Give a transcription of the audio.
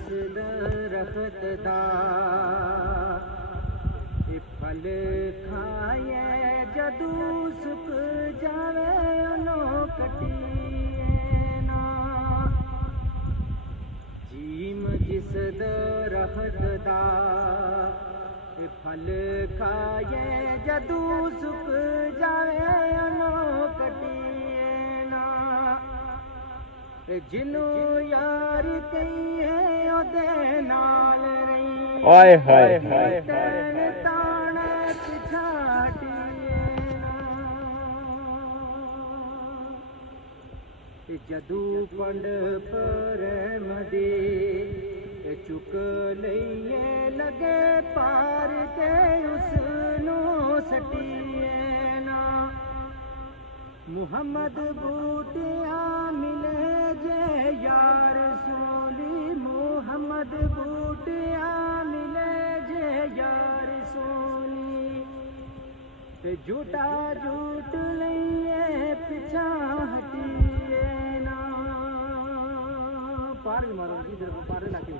जिस दरख्त दा फल खाए जदू सुक जावे उनो कटिए ना। जीम जिस दरख्त दा फल खाए जदू सुक जावे उनो कटिए ना। जिनू यार कहिए ओदे नाल रही ओए हाय ताने पिछाटिए ना। जदू पंड परम दे चुक लइए लगे पार के उसनू सटिए ना। मुहम्मद बूटिया मिले जे यार सोली मुहम्मद बूटिया मिले जे यार सोली झूठा झूठ लइए पिछा हटिए ना। पार मारो पार लाके